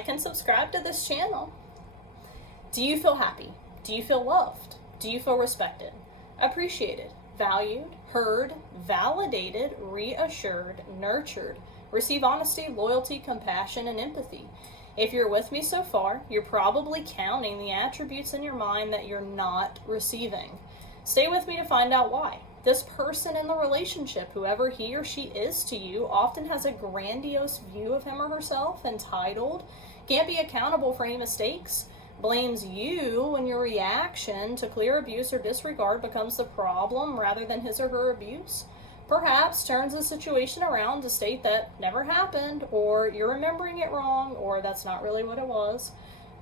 like and subscribe to this channel. Do you feel happy? Do you feel loved? Do you feel respected, appreciated, valued, heard, validated, reassured, nurtured, receive honesty, loyalty, compassion, and empathy? If you're with me so far, you're probably counting the attributes in your mind that you're not receiving. Stay with me to find out why. This person in the relationship, whoever he or she is to you, often has a grandiose view of him or herself, entitled, can't be accountable for any mistakes, blames you when your reaction to clear abuse or disregard becomes the problem rather than his or her abuse, perhaps turns the situation around to state that never happened, or you're remembering it wrong, or that's not really what it was.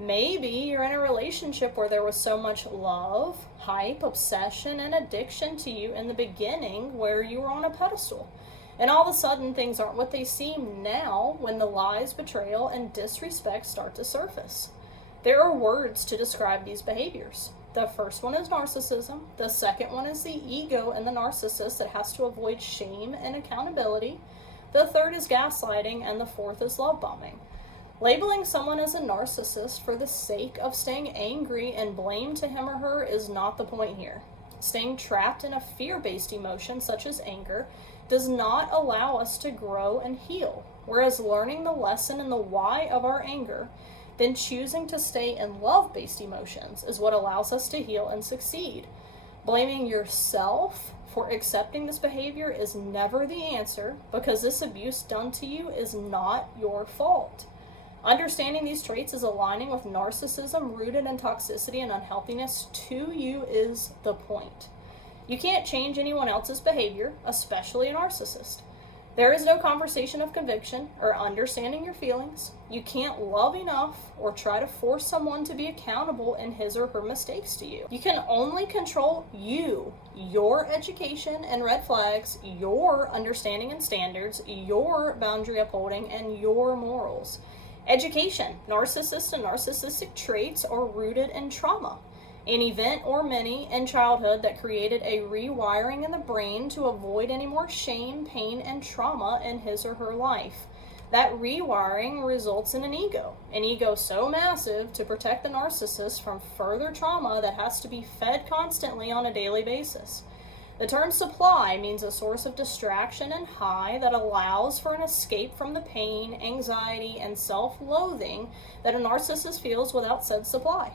Maybe you're in a relationship where there was so much love, hype, obsession, and addiction to you in the beginning where you were on a pedestal. And all of a sudden, things aren't what they seem now when the lies, betrayal, and disrespect start to surface. There are words to describe these behaviors. The first one is narcissism. The second one is the ego in the narcissist that has to avoid shame and accountability. The third is gaslighting, and the fourth is love bombing. Labeling someone as a narcissist for the sake of staying angry and blame to him or her is not the point here. Staying trapped in a fear-based emotion such as anger does not allow us to grow and heal, whereas learning the lesson and the why of our anger, then choosing to stay in love-based emotions is what allows us to heal and succeed. Blaming yourself for accepting this behavior is never the answer, because this abuse done to you is not your fault. Understanding these traits is aligning with narcissism rooted in toxicity and unhealthiness to you is the point. You can't change anyone else's behavior, especially a narcissist. There is no conversation of conviction or understanding your feelings. You can't love enough or try to force someone to be accountable in his or her mistakes to you. You can only control you, your education and red flags, your understanding and standards, your boundary upholding, and your morals. Education. Narcissists and narcissistic traits are rooted in trauma, an event or many in childhood that created a rewiring in the brain to avoid any more shame, pain, and trauma in his or her life. That rewiring results in an ego so massive to protect the narcissist from further trauma that has to be fed constantly on a daily basis. The term supply means a source of distraction and high that allows for an escape from the pain, anxiety, and self-loathing that a narcissist feels without said supply.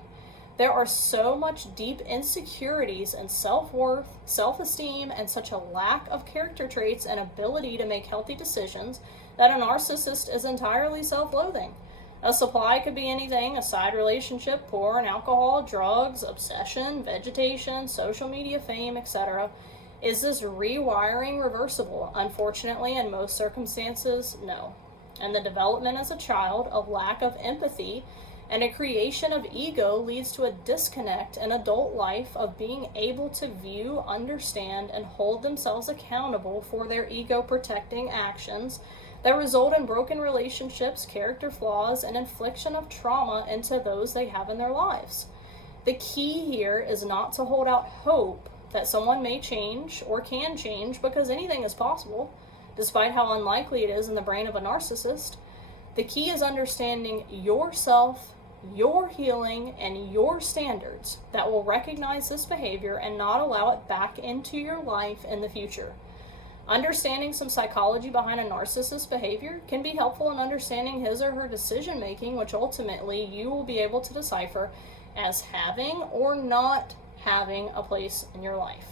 There are so much deep insecurities and self-worth, self-esteem, and such a lack of character traits and ability to make healthy decisions that a narcissist is entirely self-loathing. A supply could be anything: a side relationship, porn, alcohol, drugs, obsession, vegetation, social media fame, etc. Is this rewiring reversible? Unfortunately, in most circumstances, no. And the development as a child of lack of empathy and a creation of ego leads to a disconnect in adult life of being able to view, understand, and hold themselves accountable for their ego-protecting actions that result in broken relationships, character flaws, and infliction of trauma into those they have in their lives. The key here is not to hold out hope that someone may change or can change, because anything is possible, despite how unlikely it is in the brain of a narcissist. The key is understanding yourself, your healing, and your standards that will recognize this behavior and not allow it back into your life in the future. Understanding some psychology behind a narcissist's behavior can be helpful in understanding his or her decision making, which ultimately you will be able to decipher as having or not having a place in your life.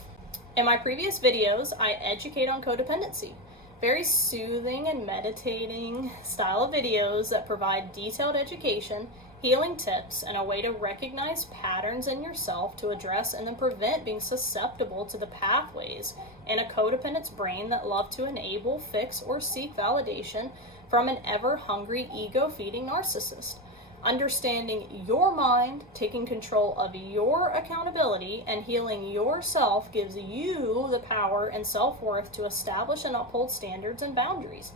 In my previous videos, I educate on codependency. Very soothing and meditating style of videos that provide detailed education, healing tips, and a way to recognize patterns in yourself to address and then prevent being susceptible to the pathways in a codependent's brain that love to enable, fix, or seek validation from an ever-hungry, ego-feeding narcissist. Understanding your mind, taking control of your accountability, and healing yourself gives you the power and self-worth to establish and uphold standards and boundaries.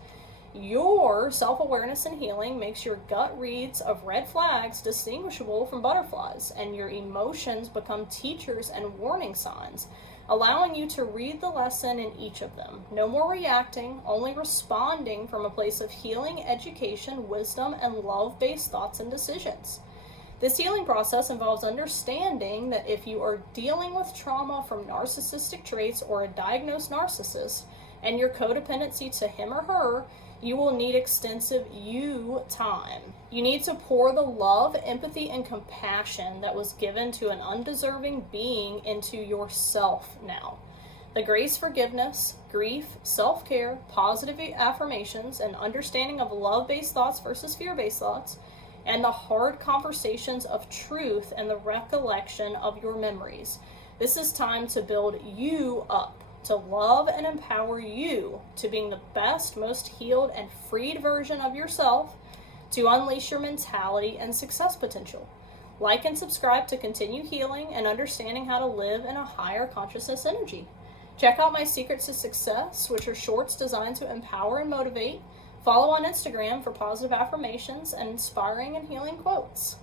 Your self-awareness and healing makes your gut reads of red flags distinguishable from butterflies, and your emotions become teachers and warning signs. allowing you to read the lesson in each of them. No more reacting, only responding from a place of healing, education, wisdom, and love-based thoughts and decisions. This healing process involves understanding that if you are dealing with trauma from narcissistic traits or a diagnosed narcissist and your codependency to him or her, you will need extensive you time. You need to pour the love, empathy, and compassion that was given to an undeserving being into yourself now. The grace, forgiveness, grief, self-care, positive affirmations, and understanding of love-based thoughts versus fear-based thoughts, and the hard conversations of truth and the recollection of your memories. This is time to build you up, to love and empower you to being the best, most healed, and freed version of yourself, to unleash your mentality and success potential. Like and subscribe to continue healing and understanding how to live in a higher consciousness energy. Check out my Secrets to Success, which are shorts designed to empower and motivate. Follow on Instagram for positive affirmations and inspiring and healing quotes.